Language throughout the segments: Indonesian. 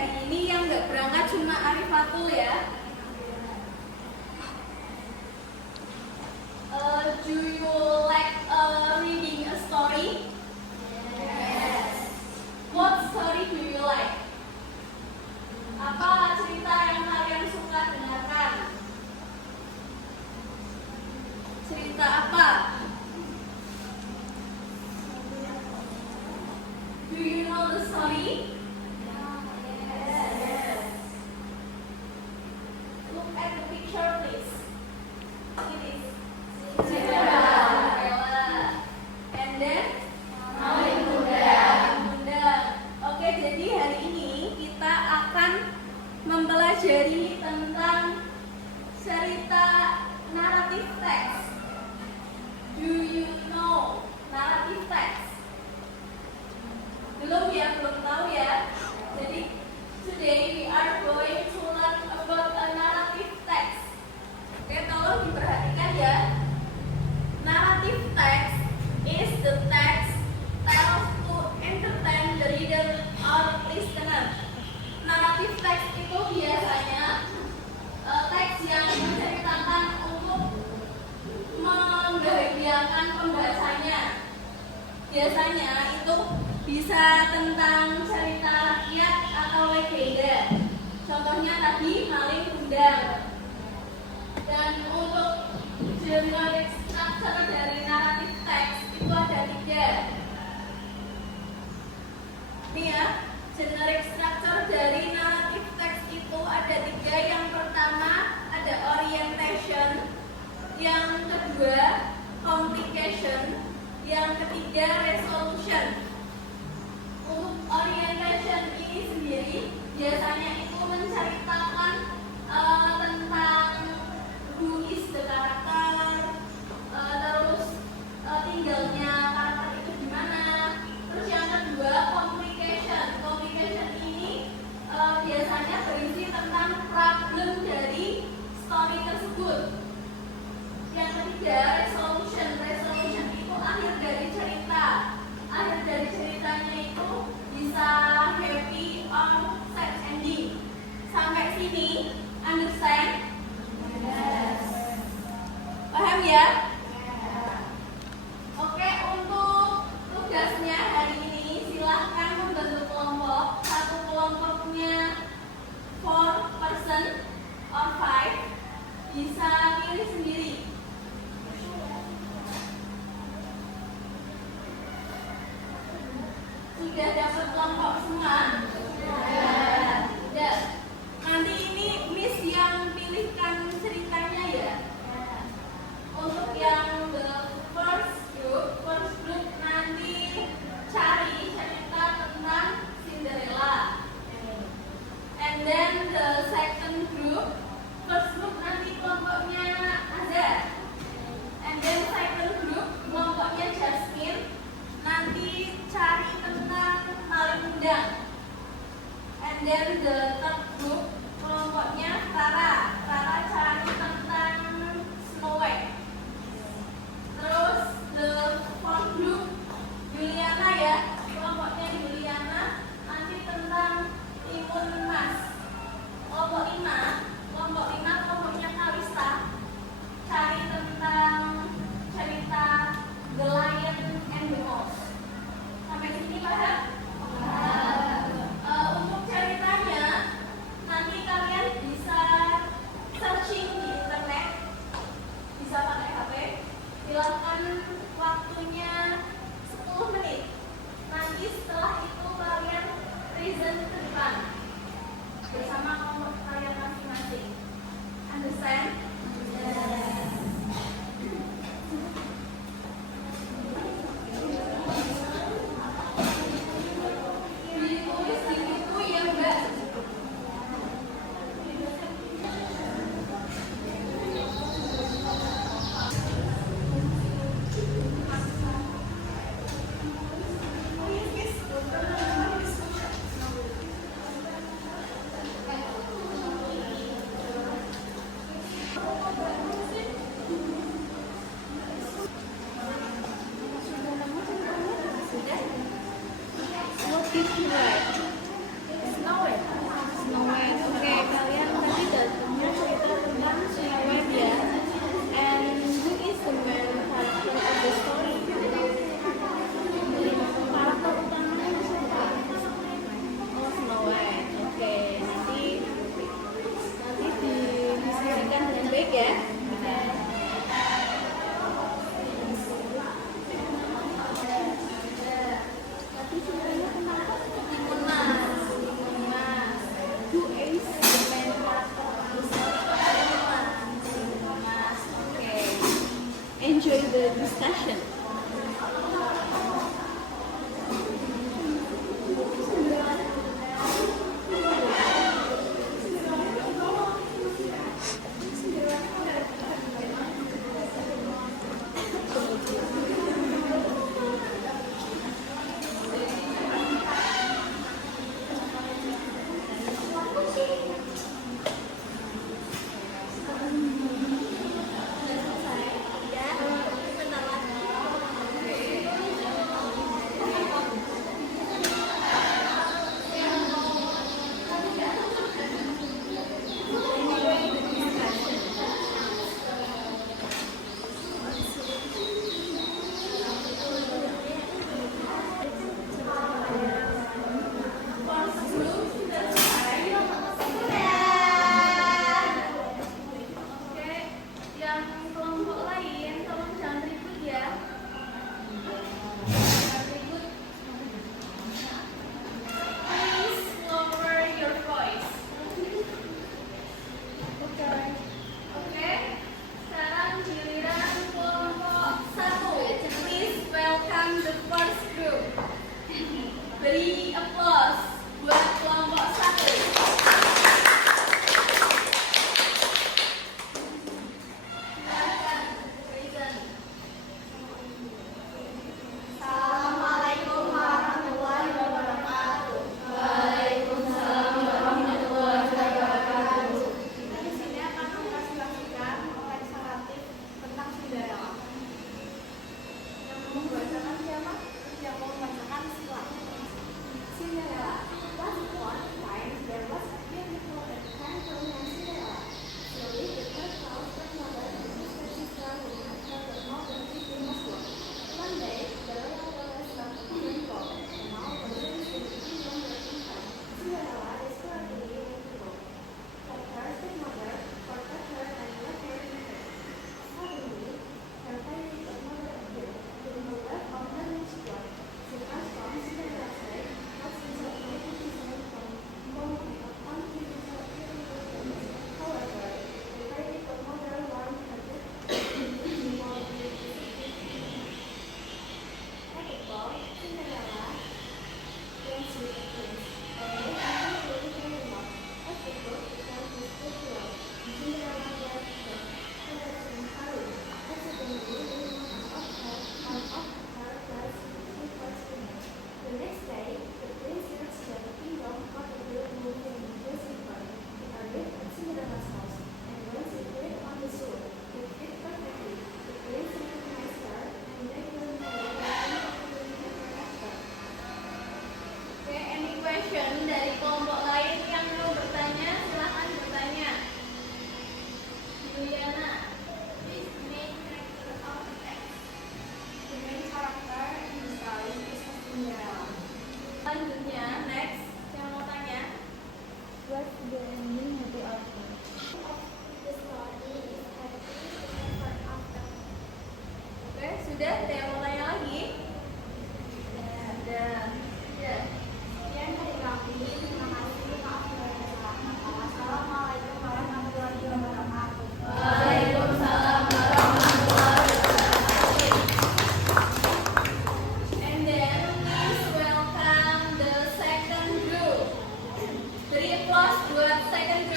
hari ini yang nggak berangkat cuma Arifatul ya. Do you like reading a story? Yes. What story do you like? Apa cerita yang kalian suka dengarkan? Cerita apa? Do you know the story? Yes. Look at the picture, please. It is Cinderella. And then Maling Kundang. Oke, jadi hari ini kita akan mempelajari tentang cerita naratif teks. Do you know naratif teks? Belum ya, belum tahu ya. Jadi today we are going to learn about a narrative text. Oke, tolong diperhatikan ya. Narrative text is the text tells to entertain the reader or listener. Narrative text itu biasanya teks yang menceritakan untuk membahagiakan pembacanya. Biasanya itu bisa tentang cerita rakyat atau legenda. Contohnya tadi Maling Kundang. Dan untuk generic structure dari naratif teks itu ada 3. Ini ya, generic structure dari naratif teks itu ada 3. Yang pertama ada orientation, yang kedua complication, yang ketiga resolution. Untuk orientation ini sendiri biasanya itu menceritakan tentang who is the character, terus tinggalnya karakter itu di mana. Terus yang kedua complication. Complication ini biasanya berisi tentang problem dari story tersebut. Yang ketiga resolution. Resolution itu akhir dari cerita. Akhir dari ceritanya itu bisa happy or sad ending. Sampai sini understand? Yes. Paham ya? Oke, untuk tugasnya hari ini silahkan membentuk kelompok. Satu kelompoknya 4 person or 5. Bisa pilih sendiri. Sudah dapat kelompok semua? Ya. Nanti ini Miss yang pilihkan ceritanya ya. Untuk yang the first group nanti cari cerita tentang Cinderella. And then the second group, first group nanti kelompoknya Azhar. And then second group kelompoknya Jasmine. Nanti cari tentang Maling Kundang. And then the third group kelompoknya Tara. Tara cari tentang Snow White. Terus the fourth group Juliana ya. Kelompoknya Juliana nanti tentang Timun Mas. Kelompok 5 kelompoknya Kalista cari tentang cerita The Lion and the Mouse. Sampai sini paham? Untuk ceritanya nanti kalian bisa the discussion. Beri applause buat kelompok 1. Silakan, Reason. Assalamualaikum warahmatullahi wabarakatuh. Waalaikumsalam warahmatullahi wabarakatuh. Kita di sini akan mempresentasikan teks naratif tentang Cinderella. Yang mau membacakan siapa? Yang mau membacakan silahkan. Cinderella. Once upon a time, there was a beautiful and handsome young Cinderella. She lived with her house, her mother, and sister sister who had her the modern living must work. One day, the royal daughters got a common cold, and all the ladies in the kingdom were inside. Cinderella desperately wanted to go. But her stepmother forgot her and left her in bed. Suddenly, her fairy godmother appeared, putting a web on her next door. She transformed Cinderella's head, but into a magnificent from bone of unbelievable beauty. However, the fairy godmother warned her that she was at the ball, Cinderella danced with the prince. Although she was very much, as the book began to slip around, Cinderella grabbed her, her in hurry. Accidentally, leaving one of her dress slippers in it. The next day, the prince reached the kingdom of the blue moon in the slipper. He arrived at Cinderella's house, and when she put on the sword, it fit perfectly. The prince recognized her, and begged her to marry her. Oke, any question dari kelompok lain yang mau bertanya, silahkan bertanya. Juliana. The main character in the story is Cinderella. Selanjutnya, next, yang mau tanya. What's the ending of the author? The story is happy ever after. Oke, sudah? Ada yang mau tanya lagi? Ada. Ya. Sekian dari kami. Terima kasih. Maaf bila ada salah kata. Wassalamualaikum warahmatullahi wabarakatuh. Waalaikumsalam warahmatullahi wabarakatuh. And then please welcome the second group. Beri applause buat second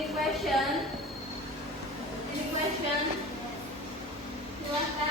Any question? Any question? Silahkan.